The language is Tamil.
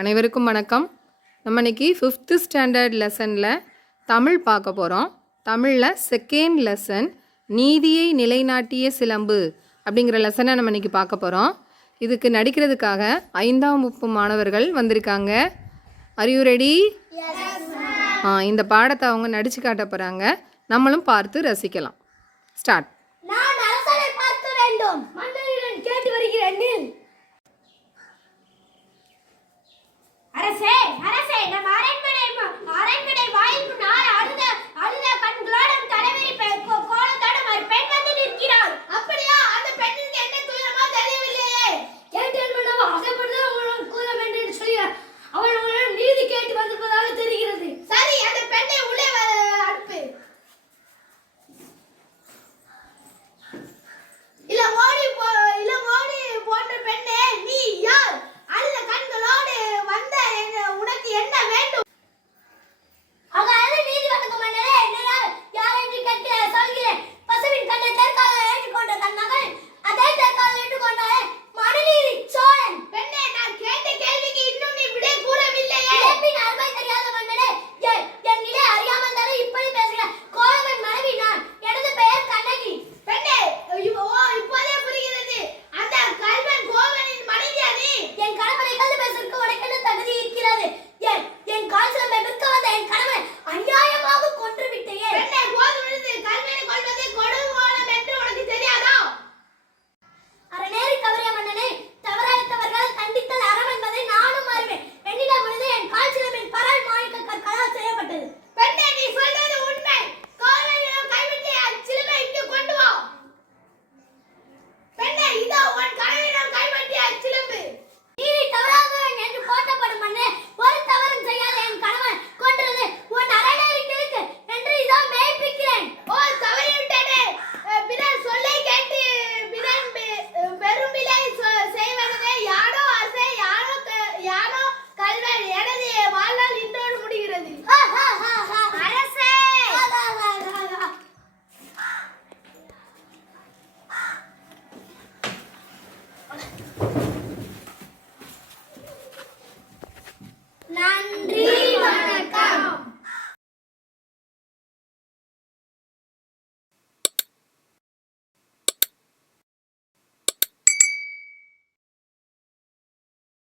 அனைவருக்கும் வணக்கம். நம்ம இன்னைக்கு 5th ஸ்டாண்டர்ட் லெசனில் தமிழ் பார்க்க போகிறோம். தமிழில் செகண்ட் லெசன் நீதியை நிலைநாட்டிய சிலம்பு அப்படிங்கிற லெசனை நம்ம இன்னைக்கு பார்க்க போகிறோம். இதுக்கு நடிக்கிறதுக்காக 5ஆம் வகுப்பு மாணவர்கள் வந்திருக்காங்க. Are you ready? இந்த பாடத்தை அவங்க நடித்து காட்ட போகிறாங்க. நம்மளும் பார்த்து ரசிக்கலாம். ஸ்டார்ட். நான் அரசனை பார்க்க வேண்டும். மன்னரிடம் கேட்டு வருகிறேன். அரசே அரசே, நம் அரண்மனை வாயில் முன்னால் அழுத கண்களோடு தலைவரி கோலத்தோடு ஒரு பெண் வந்து நிற்கிறாள். அப்படியா? அந்த பெண்ணுக்கு என்ன துயரமோ தெரியவில்லையே. கேட்டேன் மன்னவா, அதைப்படிதான் அவளும் கூற வேண்டும் என்று சொல்லி அவள் உங்களிடம் நீதி கேட்டு வந்திருப்பதாக தெரிகிறது. சரி, அந்த பெண்ணை உள்ளே அனுப்பு. இல்ல ஓடி போன்ற பெண்ணே, நீ யார்? அழுத கண்களோடு வந்த உனக்கு என்ன வேண்டும்? அதாவது நீதி வழங்க மன்னரே, என்னையால் யார் என்று கேட்க சொல்கிறேன். பசுவின் கண்ணை தெற்காக ஏற்றுக்கொண்ட தன் மகள் அதே தெற்காக ஏற்றுக்கொண்டாலே மனுநீதி சோழன். பெண்ணே, நான் கேட்ட கேள்விக்கு இன்னும் நீ விடை கூறவில்லையே. கேட்பின் அருமை தெரியாத மன்னரே, என் நிலை அறியாமல் தானே இப்படி பேசுகிறேன். கோவலன் மனைவி நான். எனது பெயர் கண்ணகி. பெண்ணே, இப்போதே புரிகிறது. அந்த கல்வன் கோவலனின் மனைவியா நீ? என் கணவனை கல்வி பேசுவதற்கு உனக்கு என்ன தகுதி இருக்கிறது?